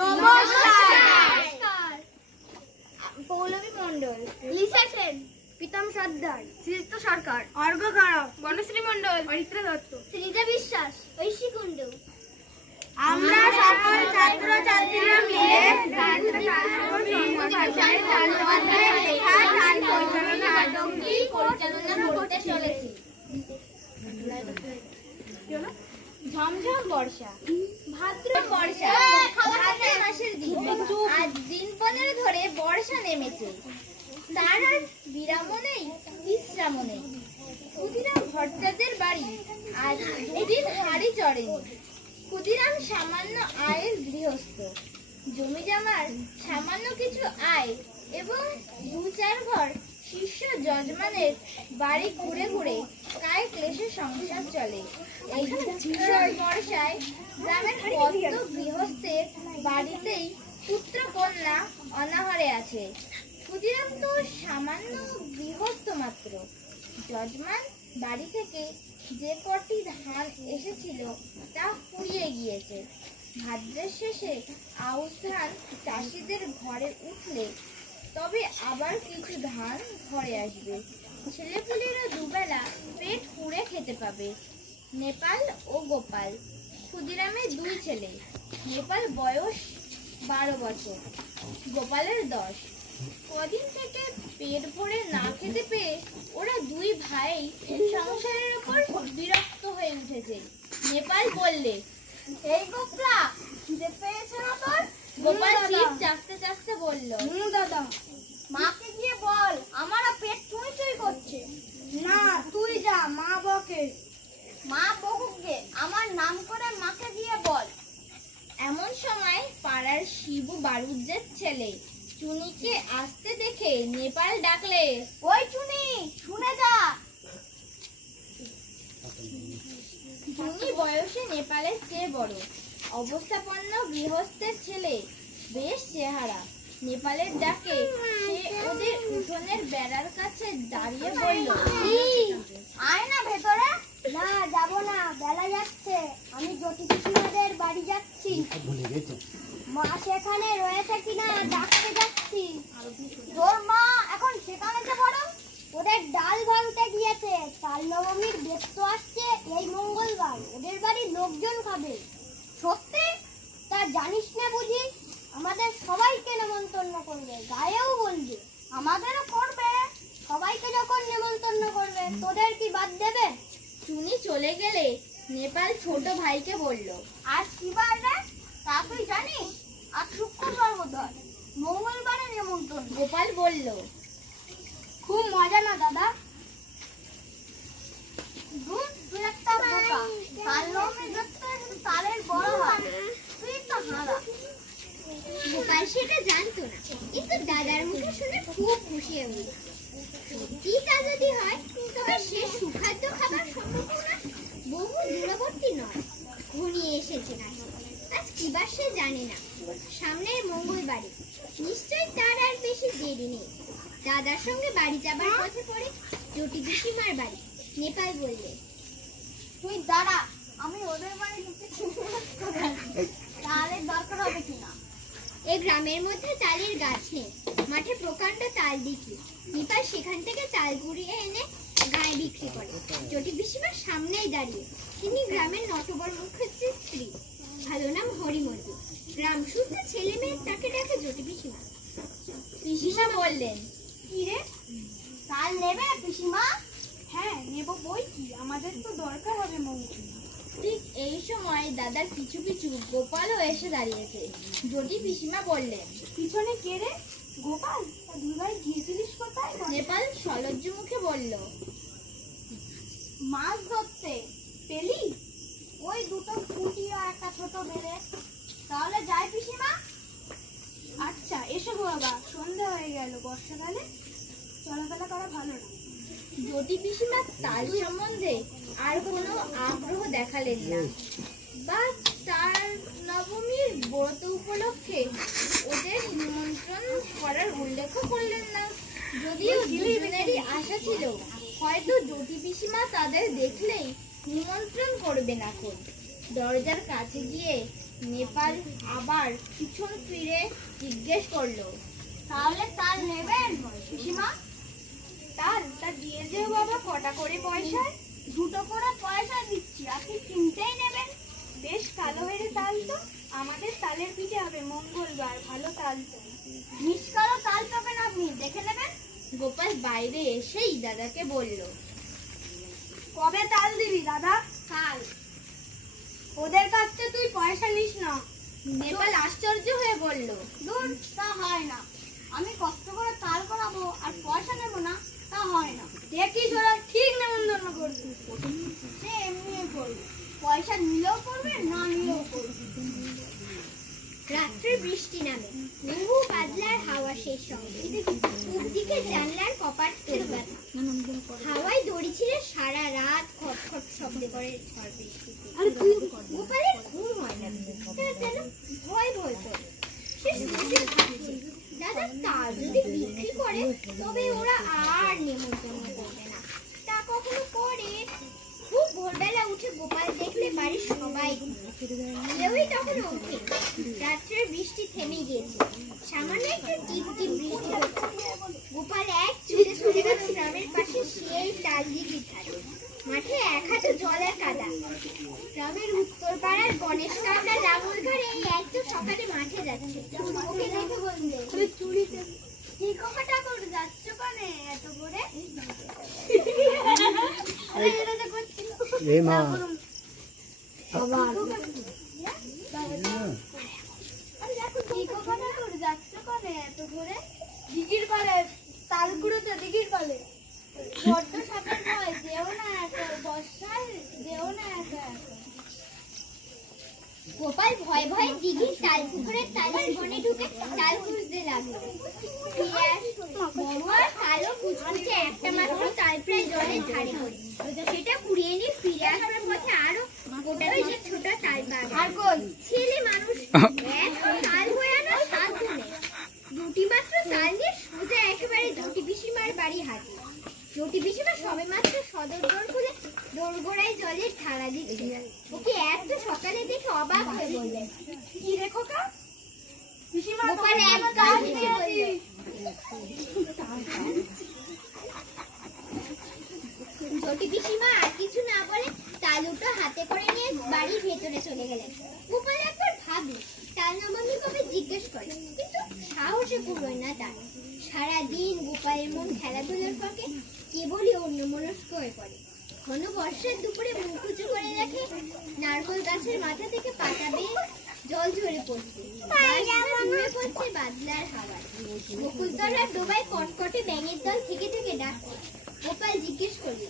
নমস্কার। পৌলমী মণ্ডল, লিসা সেন, প্রীতম সর্দার, শ্রীযুক্ত সরকার, অর্ঘ্য খাড়া, বনশ্রী মণ্ডল, অরিত্রা দত্ত, শ্রীজা বিশ্বাস, ঐশী কুণ্ডু। আমরা সকল ছাত্র ছাত্রীরা মিলে পরিচালনা করতে চলেছি। ঝমঝম বর্ষা, ভাদ্র বর্ষা, ভাদ্র মাসের দিন। আজ দিন 15 ধরে বর্ষা নেমেছে, তার আর বিরামও নেই, বিশ্রামও নেই। ক্ষুদিরাম ভট্টাচার্যের বাড়ি আজ দুদিন হাড়ি চড়েনি। ক্ষুদিরাম সামান্য আয়ের গৃহস্থ, জমি জমার সামান্য কিছু আয় এবং 2-4 ঘর শিষ্য যজমানের বাড়ি ঘুরে ঘুরে কায় ক্লেশে সংসার চলে। এই বর্ষায় গ্রামের কত গৃহস্থের বাড়িতেই পুত্র কন্যা অনাহারে আছে। ক্ষুদিরাম তো সামান্য গৃহস্থ মাত্র। যজমান বাড়ি থেকে যে কটি ধান এসেছিল তা ফুরিয়ে গিয়েছে। ভাদ্রের শেষে আউশ ধান চাষিদের ঘরে উঠলে তবে আবার কিছু ধান ঘরে আসবে। ছেলেপুলেরা দুবেলা পেট পুড়ে খেতে পাবে। নেপাল ও গোপাল, ক্ষুদিরামের 2 ছেলে। নেপাল বয়স 12 বছর, গোপালের 10। কদিন থেকে পেট ভরে না খেতে পেয়ে ওরা 2 ভাই সংসারের উপর বিরক্ত হয়ে উঠেছে। নেপাল বললে, এই গোপলা, খিদে পেয়েছে না তোর? গোপাল জিভ চাচতে চাচতে বলল, দাদা, মাকে গিয়ে বল, আমারও পেট চুই করছে। না, তুই যা, মা বকে। মা বকুক গে, আমার নাম করে মাকে গিয়ে বল। এমন সময় পাড়ার শিবু বারুজ্জের ছেলে চুনিকে আসতে দেখে নেপাল ডাকলে, ওই চুনি, শুনে যা। চুনি বয়সে নেপালের চেয়ে বড়, অবস্থাপন্ন গৃহস্থের ছেলে, বেশ চেহারা। নেপালের ডাকে সে ওদের উঠোনের বেড়ার কাছে দাঁড়িয়ে বলল, আয় না ভেতরে। না, যাব না, বেলা যাচ্ছে, আমি জ্যোতি পিসিমাদের বাড়ি যাচ্ছি। মা সেখানে রয়েছে কিনা ডাকতে যাচ্ছি। তোর মা এখন সেখানে যে বড়, ওদের ডাল ভাঙতে গিয়েছে। চাল নবমীর বেশ তো আসছে এই মঙ্গলবার, ওদের বাড়ি লোকজন খাবে। সত্যি? তা জানিস না বুঝি? আমাদের সবাইকে নেমন্তন্ন করবে, গায়েও বলবে। আমাদেরও করবে। সবাইকে যখন নেমন্তন্ন করবে, তোদের কি বাদ দেবে? চুনি চলে গেলে নেপাল ছোট ভাইকে বলল, আজ কি বার রে? তা তুই জানিস? আজ শুক্রবার বোধহয়, মঙ্গলবারে নেমন্তন্ন। গোপাল বলল, খুব মজা না দাদা? তুই একটা বোকা, কাল নবমী দেখতে তালের বড় হয়, তুই তো হারা। গোপাল সেটা জানতো না, কিন্তু দাদার মুখে শুনে খুব খুশি হল। সত্যি তা যদি হয়, তবে সে সুখাদ্য খাবার সম্ভাবনা বহু দূরবর্তী নয়, ঘনিয়ে এসেছে না। আজ কি বার সে জানে না, সামনের মঙ্গলবারে। নিশ্চয় তার আর বেশি দেরি নেই। দাদার সঙ্গে বাড়ি যাবার পথে পড়ে জ্যোতি পিসিমার বাড়ি। নেপাল বললে, তুই দাঁড়া, আমি ওদের বাড়ি ঢুকেছি, তালের দরকার হবে কিনা। এই গ্রামের মধ্যে তালের গাছ নেই, মাঠে প্রকাণ্ড তাল বিক্রি। নেপাল সেখান থেকে তাল কুড়িয়ে এনে গায়ে বিক্রি করে। জ্যোতি পিসিমার সামনেই দাঁড়িয়ে। তিনি গ্রামের নটবর মুখার্জির স্ত্রী, ভালো নাম হরিমতি। গ্রাম শুদ্ধ ছেলে মেয়ে তাকে ডাকে জ্যোতি পিসিমা। পিসিমা বললেন, কি রে, তাল নেবে পিসিমা? হ্যাঁ নেব, বই কি, আমাদের তো দরকার হবে মঙ্গল। ঠিক এই সময় দাদার পিছু পিছু গোপালও এসে দাঁড়িয়েছে। জ্যোতি পিসিমা বললেন, পিছনে কে রে? গোপাল, দুই ভাই গিয়েছিলিস কোথায়? নেপাল সলজ্জ মুখে বলল, মাছ ধরতে। পেলি? ওই 2টো পুঁটি আর একটা ছোট বেড়ে। তাহলে যাই পিসিমা? আচ্ছা, এসো বাবা, সন্ধ্যা হয়ে গেল, বর্ষাকালে চলাফেরা করা ভালো না। জ্যোতি পিসিমা তাল সম্বন্ধে আর কোনো আগ্রহ দেখালেন না, বা তার নবমীর ব্রত উপলক্ষে ওদের নিমন্ত্রণ করার উল্লেখ করলেন না। যদিও দুজনেরই আশা ছিল হয়তো জ্যোতি পিসিমা তাদের দেখলেই নিমন্ত্রণ করবেন। এখন দরজার কাছে গিয়ে নেপাল আবার পিছন ফিরে জিজ্ঞেস করলো, তাহলে তাল নেবেন পিসিমা? তাল দিয়ে যেও বাবা, কটা করে পয়সায়? 2 করে পয়সা দিচ্ছি, আপনি 3টেই নেবেন? বেশ কালো হয়ে তাল তো, আমাদের তালের পিঠে হবে মঙ্গলবার, ভালো তাল তো। মিষ্কালো তাল পাবেন আপনি, দেখে নেবেন। গোপাল বাইরে এসেই দাদাকে বলল, কবে তাল দিবি দাদা? কাল। ওদের কাছ থেকে তুই পয়সা নিস না? নেপাল আশ্চর্য হয়ে বলল, দূর, তা হয় না। আমি কষ্ট করে তাল করাবো আর পয়সা নেবো না, তা হয় না। দেখিস ওরা ঠিক নেমন্তন্ন করবে, সে এমনি করবে, পয়সা নিলেও করবে না নিলেও করবে। রাত্রে বৃষ্টি নামে, বহু বাদলার হাওয়া শেষ সঙ্গে দিকে জানলার কপাট তুলে ব্যথা, হাওয়ায় দড়ি ছিঁড়ে সারা রাত খটখট শব্দ করে ঝড় বৃষ্টিতে। গোপালের ঘুম হয় না, যেন ভয় ভয় করে। সে শুনে ভাবছে, দাদা তাল যদি বিক্রি করে তবে ওরা আর নেমন্তন্ন করবে না, তা কখনো করে। খুব ভোরবেলা উঠে গোপাল দেখলে বাড়ির সবাই কেউই তখন ওঠে। রাত্রের বৃষ্টি থেমে গিয়েছে, সামান্য একটু টিপ টিপ বৃষ্টি হচ্ছে। গোপাল এক ছুটে চলে গেল গ্রামের পাশে সেই তাল দিঘির ধারে। মাঠে এক হাঁটু জলের কাদা। গ্রামের উত্তর পাড়ার গণেশ কামরা লাঙল ধরে একটু সকালে মাঠে যাচ্ছে। ওকে দেখে বললে, কি কথাটা করে যাচ্ছ কানে এত করে? দিঘির পালে তাল কুড়োতে, দিঘির পালে বড্ড সাপের ভয়, যেও না একা, বর্ষায় যেও না একা। গোপাল ভয়ে ভয়ে দিঘির তাল পুকুরের তালের বনে ঢুকে তাল খুঁজতে লাগলো। বড় আর কালো কুচকুচে একটা মাত্র তাল প্রায় জলের ধারে পড়ে, সেটা কুড়িয়ে নিয়ে ফিরে আসার পথে আরো গোটা ছোট তাল পাবে। ছেলে মানুষ তাল হয়ে আনা সাধ্য নেই। 2টি মাত্র তাল নিয়ে সোজা একেবারে জটি পিসিমার বাড়ি হাতে। জটি পিসিমা সবে মাত্র সদর দোর খুলে দোরগোড়ায় জলের ধারা দিচ্ছে। ওকে এত সকালে দেখে অবাক হয়ে বললেন, কি রে খোকা? পিসিমা গোপাল এক গাল দিয়ে বলল, জটি পিসিমা আর কিছু না বলে তাল দুটো হাতে করে নিয়ে বাড়ির ভেতরে চলে গেলেন। গোপাল একবার ভাবল তাল নামামি কবে জিজ্ঞেস করে, কিন্তু সাহসে কুড়োয় না তার। সারাদিন গোপালের মন খেলাধুলার ফাঁকে কেবলই অন্যমনস্ক হয়ে পড়ে। ঘন বর্ষার দুপুরে মুখ উঁচু করে দেখে নারকেল গাছের মাথা থেকে পাতা বেয়ে জল ঝরে পড়ছে, পড়ছে বাদলার হাওয়ায়। বকুলতলার ডোবায় কটকটে ব্যাঙের দল থেকে থেকে ডাকছে। গোপাল জিজ্ঞেস করল,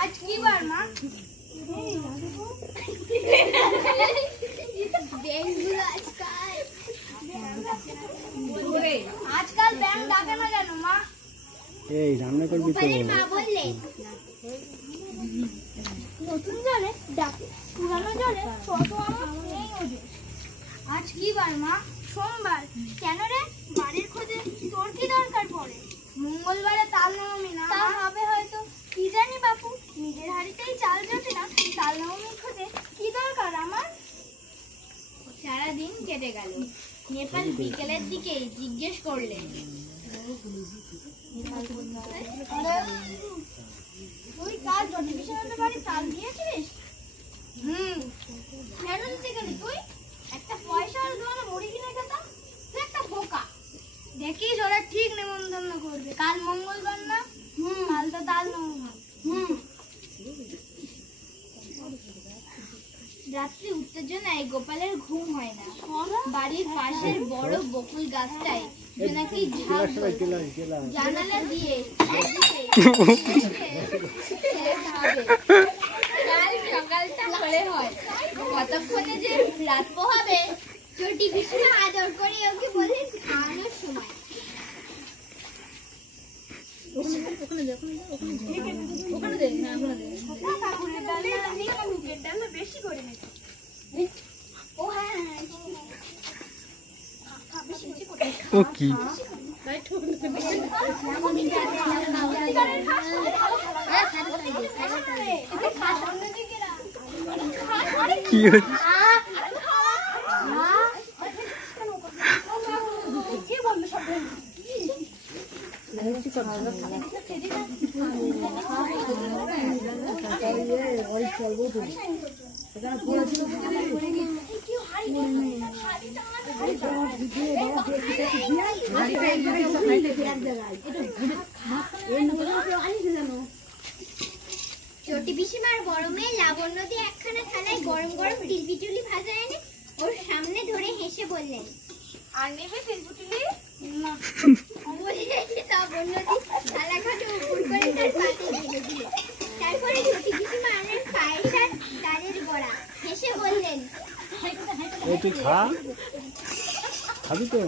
আজ কি বার মা? আজকাল ব্যাঙ ডাকে না কেন মা? এই রান্না করবি তো? মা বললে, নতুন জলে ডাকে, পুরানো জলে কত আমার নেই ওদের। আজ কি বার মা? সোমবার। কেন রে, বাড়ির খোঁজে তোর কি দরকার পড়ে? মঙ্গলবারে তাল নবমী না? তা হবে হয়তো, কি জানি বাপু, নিজের হাড়িতেই চাল জোটে না, তাল নবমীর খোঁজে কি দরকার আমার? সারাদিন কেটে গেল। নেপাল বিকেলের দিকে জিজ্ঞেস করলেন, তুই কাল জটি পিসিমাদের বাড়ি তাল দিয়েছিলিস? কেন দিতে গেলি তুই? একটা পয়সা আর দুয়ারে মুড়ি কিনে খেতাম। তুই একটা বোকা। দেখিস ওরা ঠিক নেমন্তন্ন করবে, কাল মঙ্গলবার না? কাল তো তাল নবমী। রাত্রি উত্তেজনায় গোপালের ঘুম হয় না। বাড়ির পাশের বড় বকুল গাছটায় জোনাকি ঝাঁক জানালা দিয়ে কাল সকালটা হলে হয়, কতক্ষণে যে রাত পোহাবে চটি পিসিমা আদর করে ওকে বলেন খাওয়ানোর সময়। বেশি করে ও কি কি হচ্ছে? চটি পিসিমার বড় মেয়ে লাবণ্য দিয়ে একখানা থালায় গরম গরম তিলপিটুলি ভাজা এনে ওর সামনে ধরে হেসে বললেন, আর নেবে তিলপিটুলি? না। বলে লাবণ্যদি থালাখানা উপর করে তার পাতে ঢেলে দিল। তারপরে চটি পিসিমা আনলেন পায়েস আর ডালের বড়া, হেসে বললেন, এই তুই খা, খাবি তো?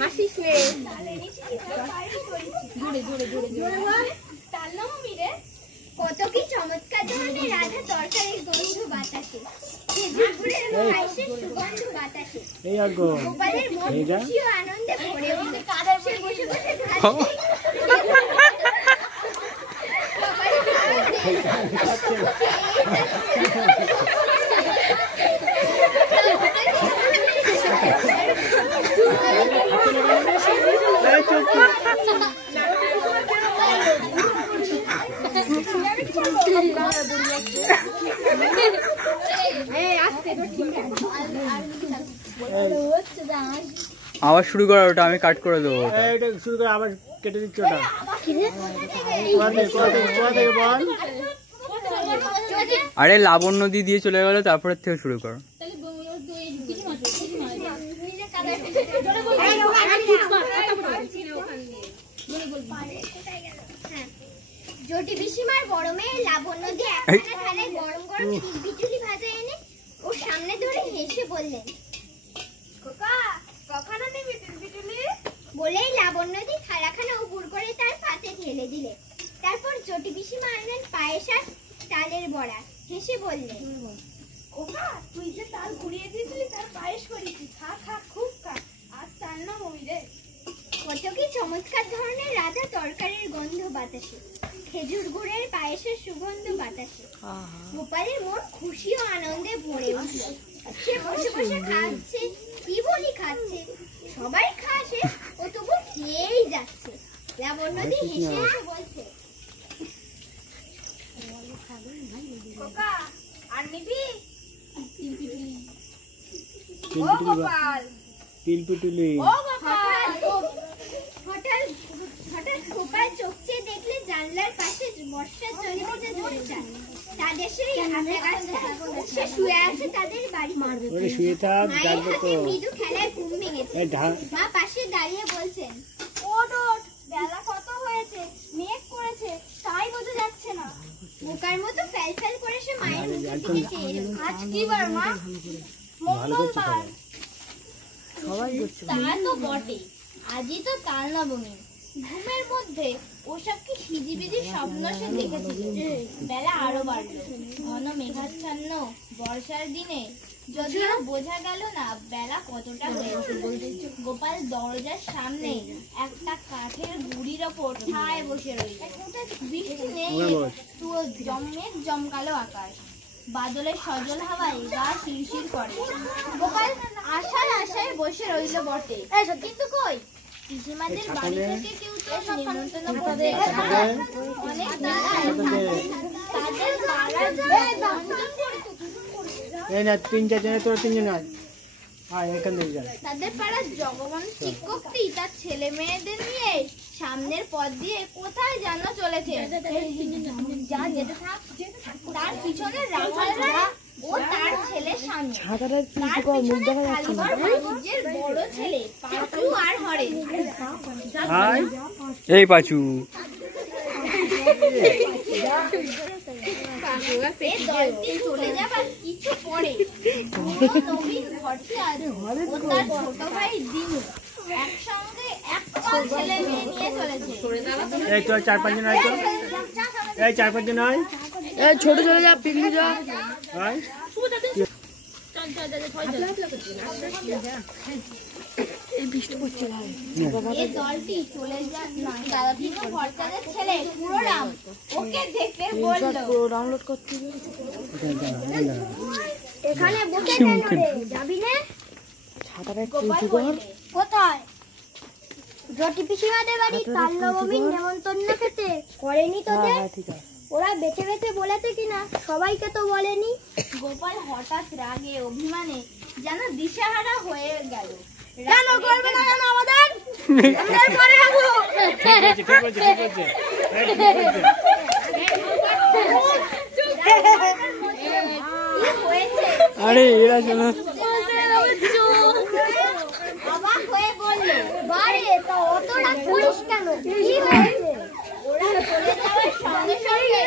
হাসিস রে। কত কি চমৎকার ধরনের রাধা তরকারির গন্ধ বাতাসে, খেজুর গুড়ের পায়েসের সুগন্ধ বাতাসে। এই আর গো, গোপালের মন এই যা। খুশি ও আনন্দে ভরে উঠল। সে বসে বসে আবার শুরু করা, ওটা আমি কাট করে দেবো। এটা শুরু করে আবার কেটে দিচ্ছ ওটা। কোথা থেকে বল? আরে লাবণ্য দিয়ে চলে গেল, তারপরের থেকে শুরু করো। জটি পিসিমার বড় মেয়ে লাবণ্য দিয়ে একটা থালায় গরম গরম তিলপিটুলি ভাজা এনে ওর সামনে ধরে হেসে বললেন, খোকা কখন নেবে তিলপিটুলি? বলেই লাবণ্য দিয়ে থালাখানা উপর করে তার পাতে ঢেলে দিলে। তারপর জটি পিসিমা আনলেন পায়েস আর ডালের বড়া, হেসে বললেন, খোকা তুই যে তাল ঘুরিয়ে দিয়েছিলি তার পায়েস করেছি, খা খা খুব খা, আজ তার না হই রে। কত কি চমৎকার ধরনের রাধা তরকারির গন্ধ বাতাসে, খেজুর গুড়ের পায়েসের সুগন্ধ বাতাসে। গোপালের মন খুশি ও আনন্দে ভরে উঠল। সে বসে বসে খাচ্ছে, কি বলি খাচ্ছে, সবাই খাচ্ছে ও তবু খেয়েই যাচ্ছে। লাবণ্যদি হেসে হেসে বলছে, খোকা আর নিবি? ও গোপাল, তিলপিটুলি। হঠাৎ গোপাল চোখ চেয়ে দেখলে জানলার পাশে বর্ষার জলে ভেজা ঝোড়েটা, তাদের সেই হাতে গাছটা, সে শুয়ে আছে তাদের বাড়ি। ওরে শুয়ে থাক, মায়ের জানবো তো। হাতে মৃদু খেলায় ঘুম ভেঙেছে। মা পাশে দাঁড়িয়ে বলছেন, ওঠ ওঠ, বেলা কত হয়েছে, মেঘ করেছে, তাই বোঝা যাচ্ছে না। বোকার মতো ফ্যাল ফ্যাল করে সে মায়ের মুখের দিকে চেয়ে রইল। আজ কি বার মা? মঙ্গলবার। তা তো বটে, আজই তো তাল নবমী। ঘুমের মধ্যে ওসব কি হিজিবিজি স্বপ্ন সে দেখেছিল। বেলা আরো বাড়লো, ঘন মেঘাচ্ছন্ন বর্ষার দিনে যদিও বোঝা গেল না বেলা কতটা হয়েছে। গোপাল দরজার সামনে একটা কাঠের গুড়ির ওপর ঠায় বসে রইল। বৃষ্টি নেই, একটু জমকালো আকাশ, বাদলের সজল হাওয়ায় গা শিরশির করে। গোপাল আশায় আশায় বসে রইল বটে, কিন্তু কই পিসিমাদের বাড়ি থেকে কেউ তো নিমন্ত্রণ করতে অনেক তাদের এই না, তিন চারজনের, তোরা তিনজন আয়, এখান থেকে যা। তাদের পাড়ার জগমন শিক্ষকটি তার ছেলে মেয়েদের নিয়ে সামনের পথ দিয়ে কোথায় যেন চলেছে। যা যেতে থাক, তার পিছনে রাখালরা ও তার ছেলের সামনে, তার পিছনে কালীবার বাণিজ্যের বড় ছেলে পাঁচু আর হরে। এই পাঁচু, দলটি চলে যাবার কিছু পরে নবীন ভট্টাচার্য ও তার ছোট ভাই দিনু একসঙ্গে একটা ছেলে মেয়ে নিয়ে চলেছে। এই তো চার পাঁচজন আয়, তো এই চার পাঁচজন আয়, ছোট চলে যা, পিকনিক যা। আয়। এই দলটি চলে যায় না দাদা ভট্টাচার্যের ছেলে পুরোরাম ওকে দেখে বলল ডাউনলোড করতে এখানে বসে কেন রে যাবি না ছাতাটা গোপাল বললে, কোথায় জটি পিসিমাদের বাড়ি তাল নবমীর নেমন্তন্ন খেতে করেনি তোদের ঠিক আছে ওরা বেছে বেছে বলেছে কিনা সবাইকে তো বলেনি। গোপাল হঠাৎ রাগে অভিমানে যেন দিশাহারা হয়ে গেল। কেন করবে না কেন আমাদের করে নেবো। আরে এরা শোনো অবাক হয়ে বলল বারে তা অত রাগ করিস কেন কি হয়েছে। ওরা চলে যাওয়ার সঙ্গে সঙ্গে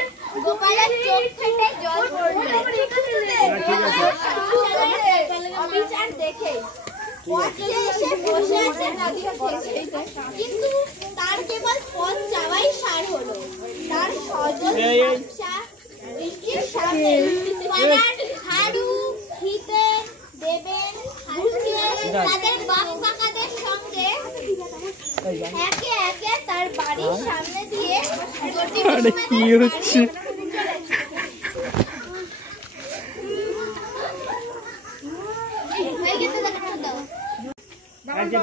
গোপালের চোখ থেকে জল পড়ল। অবিচার দেখে পথে এসে বসে আছে নদীর ঠেসে। কিন্তু তার কেবল পথ যাওয়াই সার হলো। তার সজল ব্যবসা দৃষ্টির সামনে পাড়ার হাড়ু হিতে দেবেন তাদের বাপ কাকাদের সঙ্গে একে একে তার বাড়ির সামনে দিয়ে আরে কি হচ্ছে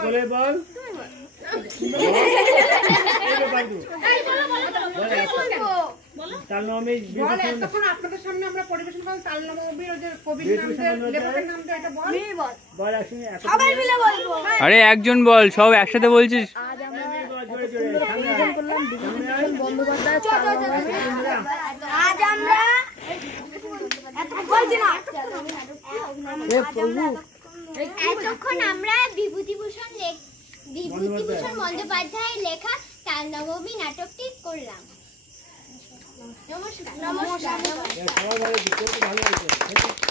বলে বল আপনাদের সামনে আমরা পরিবেশন করলাম তাল নবমীর ওই যে কবির নাম লেখকের নাম এটা বল সবাই মিলে বলবো। আরে একজন বল সব একসাথে বলছিস আজ আমরা এতক্ষণ আমরা বিভূতিভূষণ বন্দ্যোপাধ্যায়ের লেখা তাল নবমী নাটকটি করলাম। নমস্কার। সবাই ভালো হয়েছে।